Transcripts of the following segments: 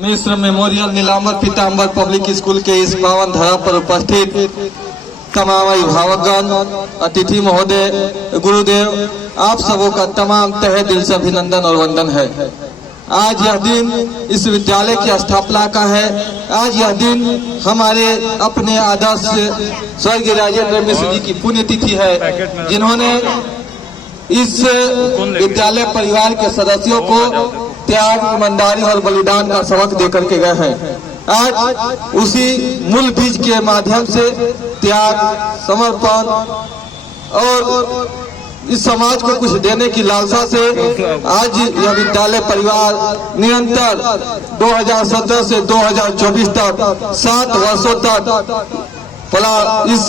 मिश्र memorial Nilambar पीतांबर public school के इस पावन धरा पर उपस्थित तमाम अभिभावकगण, अतिथि महोदय, गुरुदेव, आप सबों का तमाम तहे दिल से अभिनंदन और वंदन है। आज यह दिन इस विद्यालय की स्थापना का है। आज यह दिन हमारे अपने आदर्श स्वर्गीय राजेंद्र मिश्र जी की पुण्यतिथि है, जिन्होंने इस विद्यालय परिवार के सदस्यों को त्याग, ईमानदारी और बलिदान का सबक देकर के गए हैं। आज उसी मूल बीज के माध्यम से त्याग, समर्पण और इस समाज को कुछ देने की लालसा से आज यह विद्यालय परिवार निरंतर 2017 से 2024 तक 7 वर्षों तक इस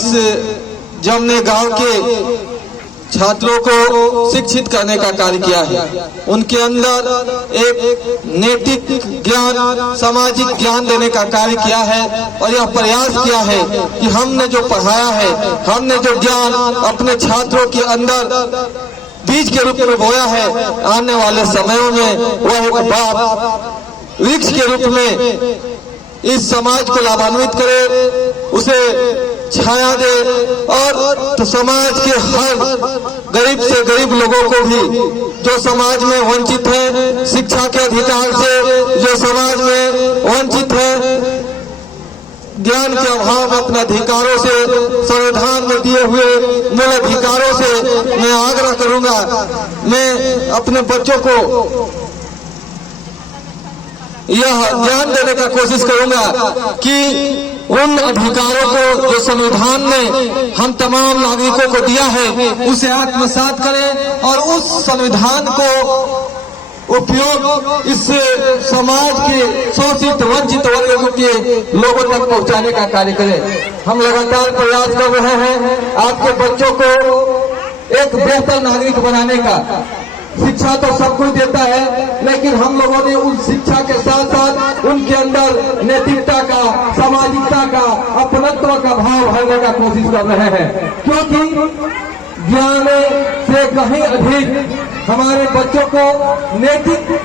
जमने गांव के छात्रों को शिक्षित करने का कार्य किया है। उनके अंदर एक नैतिक ज्ञान, सामाजिक ज्ञान देने का कार्य किया है और यह प्रयास किया है कि हमने जो पढ़ाया है, हमने जो ज्ञान अपने छात्रों के अंदर बीज के रूप में बोया है, आने वाले समयों में वह एक बाप वृक्ष के रूप में इस समाज को लाभान्वित करे, उसे छाया दे और तो समाज के हर गरीब से गरीब लोगों को भी, जो समाज में वंचित है शिक्षा के अधिकार से, जो समाज में वंचित है ज्ञान के अभाव में अपने अधिकारों से, संविधान में दिए हुए मूल अधिकारों से मैं आग्रह करूंगा, मैं अपने बच्चों को यह ज्ञान देने का कोशिश करूंगा कि उन अधिकारों को जो संविधान ने हम तमाम नागरिकों को दिया है उसे आत्मसात करें और उस संविधान को उपयोग इस समाज के शोषित वंचित वर्गों के लोगों तक पहुंचाने का कार्य करें। हम लगातार प्रयास कर रहे हैं आपके बच्चों को एक बेहतर नागरिक बनाने का। शिक्षा तो सब कुछ देता है, लेकिन हम लोगों ने उस शिक्षा के साथ साथ उनके अंदर नैतिकता का, सामाजिकता का, अपनत्व का भाव भरने का कोशिश कर रहे हैं, क्योंकि ज्ञान से कहीं अधिक हमारे बच्चों को नैतिक,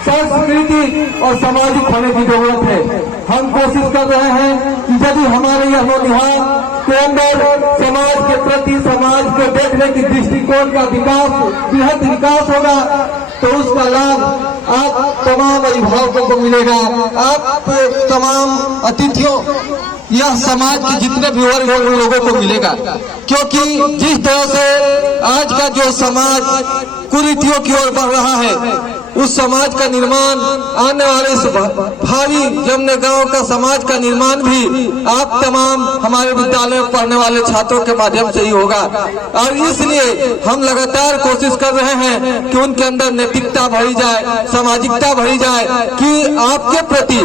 संस्कृति और सामाजिक होने की जरूरत है। हम कोशिश कर रहे हैं कि यदि हमारे यह नौनिहाल के अंदर समाज के प्रति, समाज को देखने की दृष्टिकोण का विकास, बृहद विकास होगा, तो उसका लाभ आप तमाम अभिभावकों को मिलेगा, आप तमाम अतिथियों, यह समाज के जितने भी वर्ग हैं उन लोगों को मिलेगा। क्योंकि जिस तरह से आज का जो समाज कुरीतियों की ओर बढ़ रहा है, उस समाज का निर्माण, आने वाले इस भावी जमने गांव का समाज का निर्माण भी आप तमाम हमारे विद्यालय में पढ़ने वाले छात्रों के माध्यम से ही होगा। और इसलिए हम लगातार कोशिश कर रहे हैं कि उनके अंदर नैतिकता भरी जाए, सामाजिकता भरी जाए, कि आपके प्रति,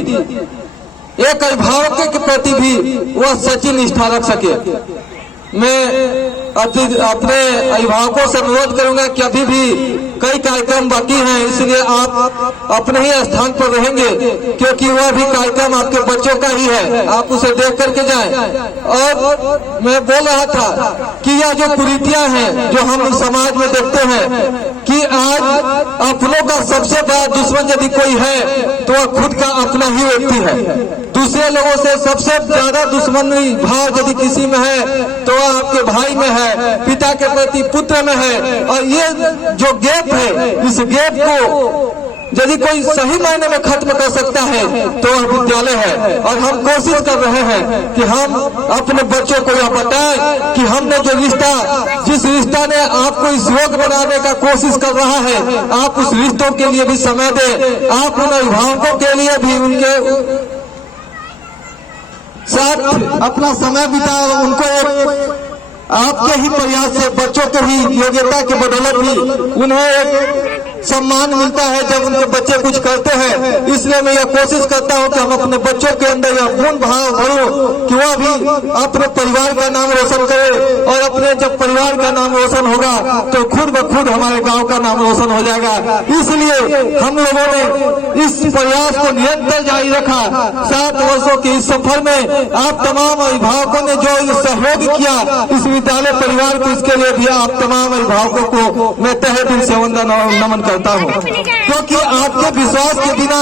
एक अभिभावक के प्रति भी वह सच्ची निष्ठा रख सके। मैं अपने अभिभावकों से अनुरोध करूंगा कि अभी भी कई कार्यक्रम बाकी हैं, इसलिए आप अपने ही स्थान पर रहेंगे, क्योंकि वह भी कार्यक्रम आपके बच्चों का ही है, आप उसे देख करके जाएं। और मैं बोल रहा था कि यह जो कुरीतियां हैं जो हम समाज में देखते हैं, कि आज अपनों का सबसे बड़ा दुश्मन यदि कोई है तो वह खुद का अपना ही व्यक्ति है। दूसरे लोगों से सबसे ज्यादा दुश्मनी भाव यदि किसी में है तो वह आपके भाई में है, पिता के प्रति पुत्र में है। और ये जो गैप है, इस गैप को यदि कोई सही मायने में खत्म कर सकता है तो वह विद्यालय है। और हम कोशिश कर रहे हैं कि हम अपने बच्चों को यह बताएं कि हमने जो रिश्ता, जिस रिश्ता ने आपको इस योग बनाने का कोशिश कर रहा है, आप उस रिश्तों के लिए भी समय दें, आप उन अभिभावकों के लिए भी उनके साथ अपना समय बिताएं, उनको एक आपके ही प्रयास से, बच्चों के ही योग्यता के बदौलत भी उन्हें एक सम्मान मिलता है जब उनके बच्चे कुछ करते हैं। इसलिए मैं यह कोशिश करता हूं कि हम अपने बच्चों के अंदर यह गुण भाव भरूं कि वह भी अपने परिवार का नाम रोशन करे, और अपने जब परिवार का नाम रोशन होगा तो खुद ब खुद हमारे गांव का नाम रोशन हो जाएगा। इसलिए हम लोगों ने इस प्रयास को निरंतर जारी रखा। 7 वर्षों के इस सफर में आप तमाम अभिभावकों ने जो सहयोग किया इस विद्यालय परिवार को, इसके लिए भी आप तमाम अभिभावकों को मैं तहे दिल से वंदन और नमन करता हूं। करता हूँ, क्योंकि आपके विश्वास के बिना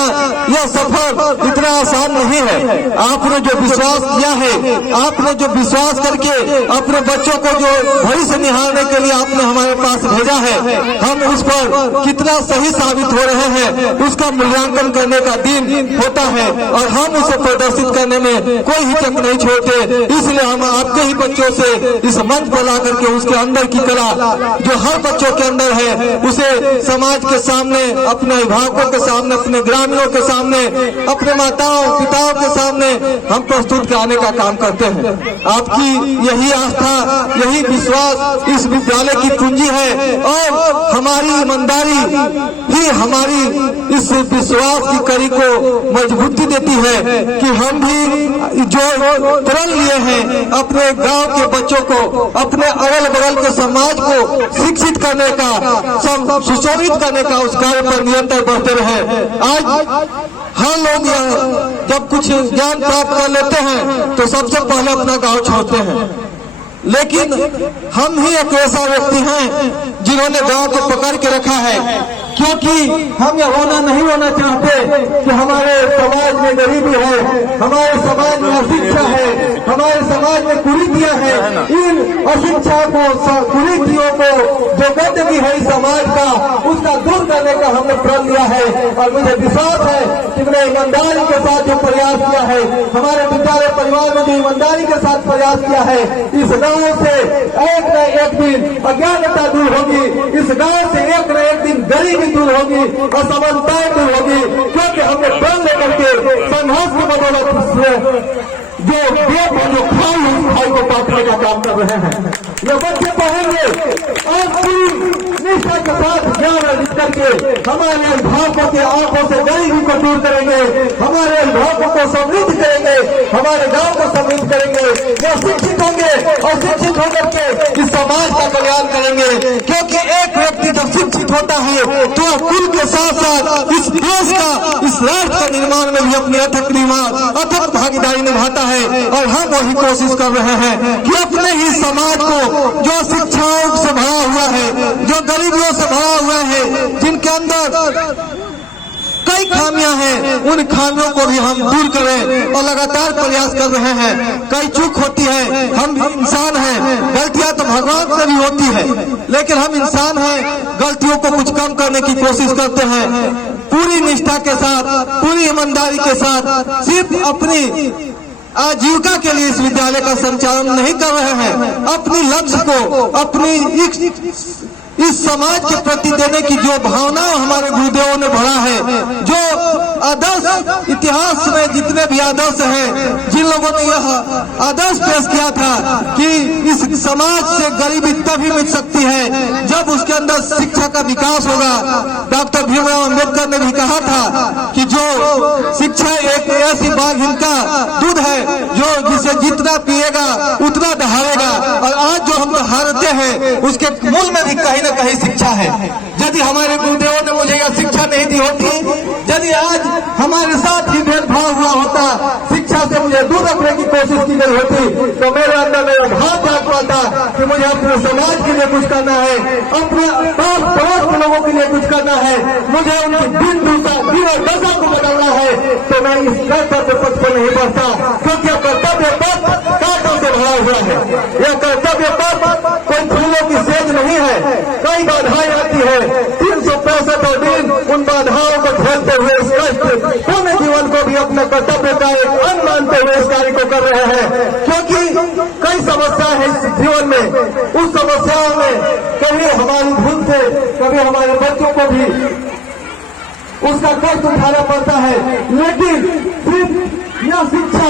यह सफर इतना आसान नहीं है। आपने जो विश्वास किया है, आपने जो विश्वास करके अपने बच्चों को जो भविष्य निहारने के लिए आपने हमारे पास भेजा है, हम उस पर कितना सही साबित हो रहे हैं उसका मूल्यांकन करने का दिन होता है और हम उसे प्रदर्शित करने में कोई हिचक नहीं छोड़ते। इसलिए हम आपके ही बच्चों से इस मंच पर ला करके उसके अंदर की कला जो हर बच्चों के अंदर है उसे समाज के सामने, अपने अभिभावकों के सामने, अपने ग्रामीणों के सामने, अपने माताओं पिताओं के सामने हम प्रस्तुत कराने का काम करते हैं। आपकी यही आस्था, यही विश्वास इस विद्यालय की पूंजी है और हमारी ईमानदारी ही हमारी इस विश्वास की कड़ी को मजबूती देती है कि हम भी जो प्रण लिए हैं अपने गांव के बच्चों को, अपने अगल बगल के समाज को शिक्षित करने का, सुशोभित करने का उस कार्य पर निरंतर बढ़ते रहे। आज हर लोग जब कुछ ज्ञान प्राप्त कर लेते हैं तो सबसे पहले अपना गांव छोड़ते हैं, लेकिन हम ही एक ऐसा व्यक्ति हैं जिन्होंने गांव को पकड़ के रखा है, क्योंकि हम यह होना नहीं होना चाहते कि हमारे समाज में गरीबी है, हमारे समाज में अशिक्षा है, हमारे समाज में कुरीतियां हैं। इन अशिक्षा को, कुरीतियों को, जो गंदगी है इस समाज का, उसका दूर करने का हमने प्रण लिया है और मुझे विश्वास है कि मैंने ईमानदारी के साथ जो प्रयास किया है, हमारे विद्यालय परिवार में जो ईमानदारी के साथ प्रयास किया है, इस गाँव से एक न एक दिन अज्ञानता दूर होगी, इस गाँव से एक न एक दिन गरीबी दूर होगी, असमानताएं दूर होगी, क्योंकि हमने प्रण लेकर के संघर्ष की बदौलत जो खाई को काटने का काम कर रहे हैं। ये बच्चे पढ़ेंगे और पूरी निष्ठा के साथ ज्ञान अर्जित करके हमारे अभिभावकों की आंखों से गरीबी को दूर करेंगे, हमारे अभिभावकों को समृद्ध करेंगे, हमारे गांव को समृद्ध करेंगे, जो शिक्षित होंगे और शिक्षित होकर के इस समाज का कल्याण करेंगे। क्योंकि एक व्यक्ति जब शिक्षित होता है तो कुल के साथ साथ इस देश का, इस राष्ट्र का निर्माण में भी अपनी अथक भागीदारी निभाता है और हम वही कोशिश कर रहे हैं कि अपने ही समाज को जो शिक्षाओं से भरा हुआ है, जो गरीबियों से भरा हुआ है, जिनके अंदर कई खामियां हैं, उन खामियों को भी हम दूर करें और लगातार प्रयास कर रहे हैं। कई चूक होती है, हम इंसान हैं, गलतियां तो भगवान से भी होती है, लेकिन हम इंसान हैं, गलतियों को कुछ कम करने की कोशिश करते हैं। पूरी निष्ठा के साथ, पूरी ईमानदारी के साथ, सिर्फ अपनी आजीविका के लिए इस विद्यालय का संचालन नहीं कर रहे हैं, अपनी लक्ष्य को, अपनी इस समाज के प्रति देने की जो भावना हमारे गुरुदेवों ने भरा है, जो आदर्श इतिहास में जितने भी आदर्श हैं, जिन लोगों ने यह आदर्श पेश किया था कि इस समाज से गरीबी तभी मिट सकती है जब उसके अंदर शिक्षा का विकास होगा। डॉक्टर भीमराव अम्बेडकर ने भी कहा था कि जो शिक्षा एक ऐसी बाघिन का दूध है जो जिसे जितना पिएगा उतना दहाड़ेगा, और आज जो हम दहाड़ते हैं उसके मूल में भी कहीं न कहीं शिक्षा है। यदि हमारे गुरुदेवों ने मुझे यह शिक्षा नहीं दी होती, यदि आज हमारे साथ ही भेदभाव हुआ होता, शिक्षा से मुझे दूर रखने की कोशिश की गई होती, तो मेरे अंदर मेरा भाव जाग पाता कि मुझे अपने समाज के लिए कुछ करना है, अपने पास पड़ोस के लोगों के लिए कुछ करना है, मुझे उनकी दिन और दशा को बदलना है। तो मैं इस कर्तव्य पथ पर नहीं बढ़ता, क्योंकि यह कर्तव्य पथ कांटों से भरा हुआ है। यह कर्तव्य पथ कोई फूलों की सेज नहीं है, कई बाधाएं आती है। 365 दिन उन बाधाओं को झेलते हुए इस कष्ट पूर्ण जीवन को भी अपने कर्तव्य का एक अंग मानते हुए इस कार्य को कर रहे हैं। क्योंकि कई समस्याएं हैं इस जीवन में, उस समस्याओं में कभी हमारी भूल से, कभी हमारे बच्चों को भी उसका कष्ट उठाना पड़ता है, लेकिन सिर्फ यह शिक्षा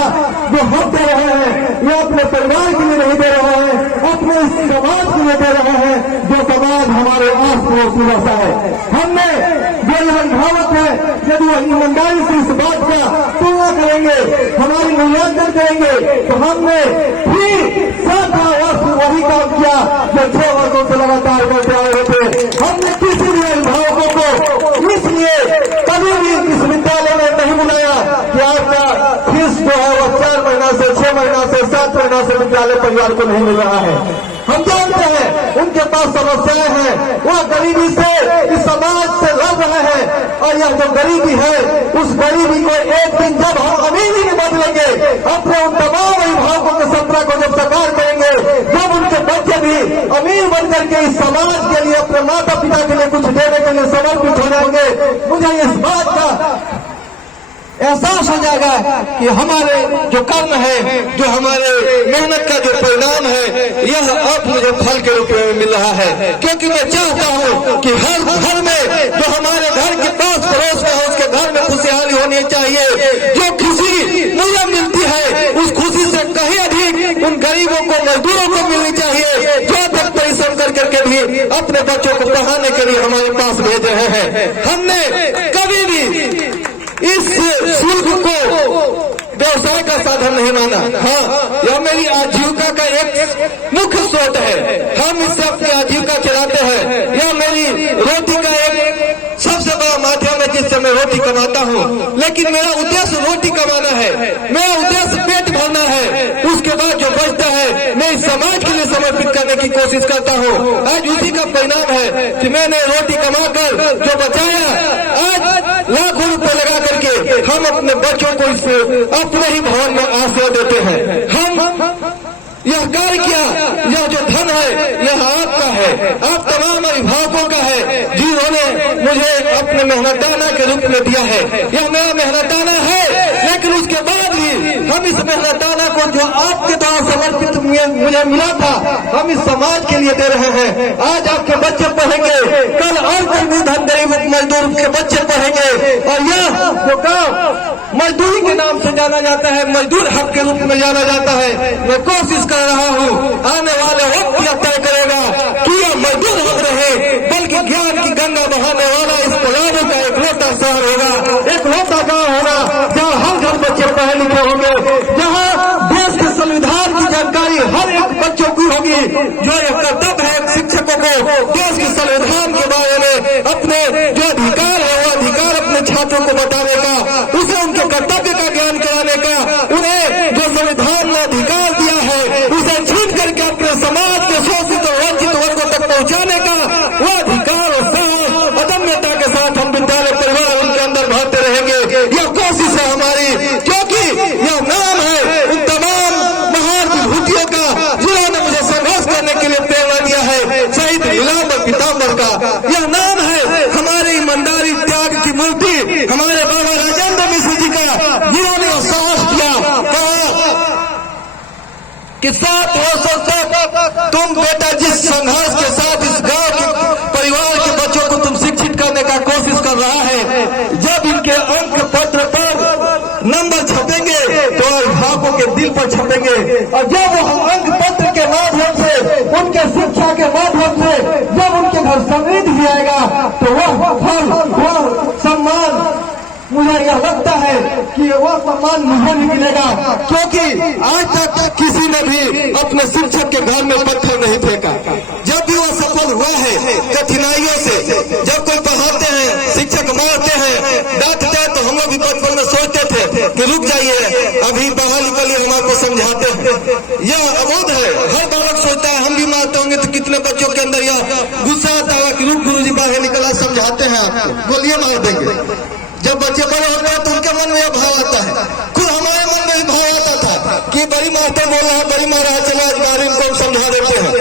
जो हम दे रहे हैं, यह अपने परिवार के लिए नहीं दे रहे हैं, अपने समाज के लिए दे रहे हैं, जो समाज हमारे आस पड़ोस में रहता है। हमने जो यह अभिभावक है, यदि वह ईमानदारी से इस बात का तुलना करेंगे, हमारी मूल्यांकन करेंगे, तो हमने भी 7 वर्ष वही काम किया जो 6 वर्षों से लगातार करते आए होते। हमने किसी भी अभिभावकों को इसलिए कभी भी इस विद्यालय में नहीं बुलाया कि आपका फीस जो है वह 4 महीना से 6 महीना से साथ से विद्यालय परिवार को नहीं मिल रहा है। हम जानते हैं उनके पास समस्याएं हैं, वह गरीबी से इस समाज से लड़ रहे हैं और यह जो गरीबी है उस गरीबी को एक दिन जब हम अमीरी में बदलेंगे, अपने उन तमाम अभिभावकों के सपना को जब साकार करेंगे, जब उनके बच्चे भी अमीर बनकर के इस समाज के लिए अपने माता पिता के लिए कुछ देने के लिए समर्पित हो जाएंगे, मुझे इस बात का एहसास हो जाएगा कि हमारे जो कर्म है, जो हमारे मेहनत का जो परिणाम है, यह अब मुझे फल के रूप में मिल रहा है। क्योंकि मैं चाहता हूं कि हर घर में जो हमारे घर के पास पड़ोस में है उसके घर में खुशहाली होनी चाहिए। जो खुशी मुझे मिलती है उस खुशी से कहीं अधिक उन गरीबों को, मजदूरों को मिलनी चाहिए जो तक परिश्रम करके भी अपने बच्चों को पढ़ाने के लिए हमारे पास भेज रहे हैं। हमने कभी भी इस शुल्क को व्यवसाय का साधन नहीं माना। हाँ, यह मेरी आजीविका का एक मुख्य स्रोत है। हम इससे अपनी आजीविका चलाते हैं। यह मेरी रोटी का एक सबसे बड़ा माध्यम है जिससे मैं रोटी कमाता हूँ। लेकिन मेरा उद्देश्य रोटी कमाना है, मेरा उद्देश्य पेट भरना है। उसके बाद जो बचता है मैं इस समाज के लिए समर्पित करने की कोशिश करता हूँ। आज उसी का परिणाम है कि मैंने रोटी कमाकर जो बचाया, आज लाखों रुपए लगा करके हम अपने बच्चों को इस अपने ही भवन में आश्रय देते हैं। हम यह कार्य किया, यह जो धन है यह आपका है, आप तमाम अभिभावकों का है जिन्होंने मुझे अपने मेहनताना के रूप में दिया है। यह मेरा मेहनताना है, लेकिन उसके बाद भी हम इस मेहनताना को जो आपके द्वारा समर्पित मुझे मिला था, हम इस समाज के लिए दे रहे हैं। आज आपके बच्चे पढ़ेंगे, कल और कोई धन गरीब मजदूर के बच्चे पढ़ेंगे और यह जो काम मजदूरी के नाम से जाना जाता है, मजदूर हक के रूप में जाना जाता है। मैं कोशिश कर रहा हूँ, आने वाले वक्त यह तय करेगा कि यह मजदूर हक रहे, बल्कि ज्ञान की गंगा बहाने वाला इस पंजाब का एक लोटा शहर होगा, एक लोटा गाँव होगा जहाँ हर घर बच्चे पढ़े लिखे होंगे, जहाँ देश के संविधान की जानकारी हर एक बच्चों की होगी। जो एक कर्तव्य है शिक्षकों को देश के संविधान के बारे में अपने जो अधिकार है वो अधिकार अपने छात्रों को बताने का, उसे उनके कर्तव्य का ज्ञान कराने का, उन्हें जो संविधान ने अधिकार दिया है उसे छीन करके अपने समाज के शोषित और वंचित वर्गों तक पहुंचाने का वो अधिकार और साहस अदम्यता के साथ हम विद्यालय परिवार उनके अंदर भरते रहेंगे। यह कोशिश है हमारी, क्योंकि यह नाम है उन तमाम महान विभूतियों का जिन्होंने मुझे संघर्ष करने के लिए प्रेरणा दिया है, शहीद गुलाम और पीताम्बर का। यह नाम है हमारे ईमानदारी त्याग की मूर्ति, हमारे बाबा राजेंद्र मिश्र जी का, जिन्होंने साहस किया कि 7 वर्षों से तुम बेटा जिस संघर्ष के साथ इस गांव के परिवार के बच्चों को तुम शिक्षित करने का कोशिश कर रहा है, जब इनके अंक पत्र पर नंबर छपेंगे तो अभिभावकों के दिल पर छपेंगे, और जब वो अंक पत्र के माध्यम से, उनके शिक्षा के माध्यम से जब उनके घर समृद्धि आएगा तो वह फल, वह सम्मान, मुझे यह लगता है कि वह सम्मान मुझे भी मिलेगा। क्योंकि आज तक किसी ने भी अपने शिक्षक के घर में पत्थर नहीं फेंका। जब भी वह सफल हुआ है कठिनाइयों से, जब कोई पढ़ाते हैं शिक्षक मारते हैं डांटते हैं तो हम लोग भी बचपन में सोचते थे कि रुक जाइए अभी बाहर निकलिए, हमारे को समझाते हैं। यह अवोध है, हर बालक सोचता है हम भी मारते होंगे तो कितने बच्चों के अंदर यह गुस्सा आता है कि रुक गुरुजी बाहर निकला समझाते हैं आपको, बोलिए मार देंगे। जब बच्चे बड़े होते हैं तो उनके मन में यह भाव आता है, खुद हमारे मन में भाव आता था कि बड़ी माता बोल रहा है, बड़ी माँ रहा, चलो आज बारे इनको हम समझा देते हैं।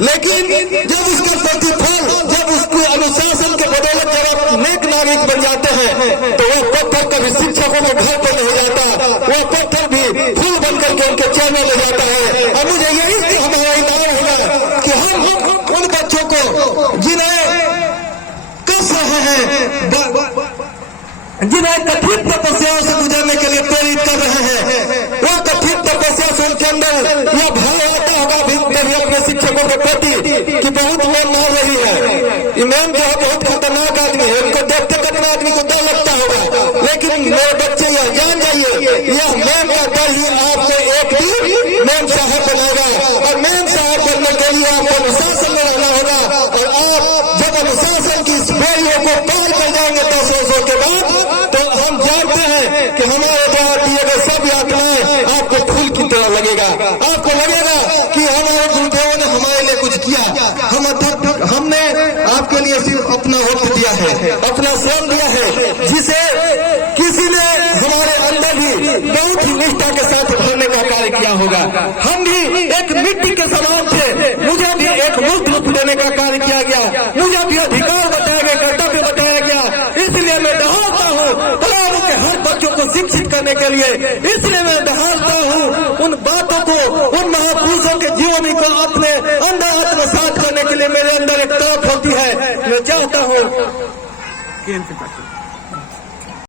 लेकिन जब उसका प्रतिफल, जब उसको अनुशासन के बदौलत जब आप नेक नागरिक बन जाते हैं तो वह पत्थर कभी शिक्षकों के घर पर नहीं जाता, वह पत्थर भी फूल बनकर के उनके चरणों में जाता है। और मुझे यही हमारा इनाम होगा कि हम उन बच्चों को जिन्हें कस रहे हैं, जिन्हें कठिन तपस्याओं से गुजरने के लिए प्रेरित कर रहे हैं, वह कठिन तपस्या से उनके अंदर यह भाव आता होगा भी अपने शिक्षकों के प्रति कि बहुत मैम मार रही है, ये मैम जो है बहुत खतरनाक आदमी है, उनको देखते कितने आदमी को डर लगता होगा। लेकिन मेरे बच्चे यह जान जाइए, यह मैम का डर ही आपको एक दिन मैम साहब बनाएगा, और मैम साहब बनने के लिए आपको अनुशासन में रहना होगा। और आप जब अनुशासन की इस बेड़ियों को पार कर जाएंगे 10 वर्षों के बाद, तो हम जानते हैं कि हमारे द्वारा दिए गए सब यातनाएं आपको फूल की तरह लगेगा। लगेगा, आपको लगेगा कि हमारे गुरुदेवों ने हमारे लिए कुछ किया। हमने आपके लिए सिर्फ अपना वक्त दिया है, अपना श्रम दिया है, जिसे किसी ने हमारे अंदर भी बहुत ही निष्ठा के साथ भरने का कार्य किया होगा। हम भी एक मिट्टी के समान थे, मुझे भी एक मूर्त रूप देने का कार्य किया गया, मुझे भी अधिकार बताया गया, कर्तव्य बताया गया। इसलिए मैं दहाड़ता हूँ तलाब के हर बच्चों को शिक्षित करने के लिए, इसलिए मैं दहाड़ता हूँ उन बातों को, उन महापुरुषों के जीवन को अपने अंदर आत्मसात करने के लिए मेरे अंदर एक तरफ होती है। मैं चाहता हूँ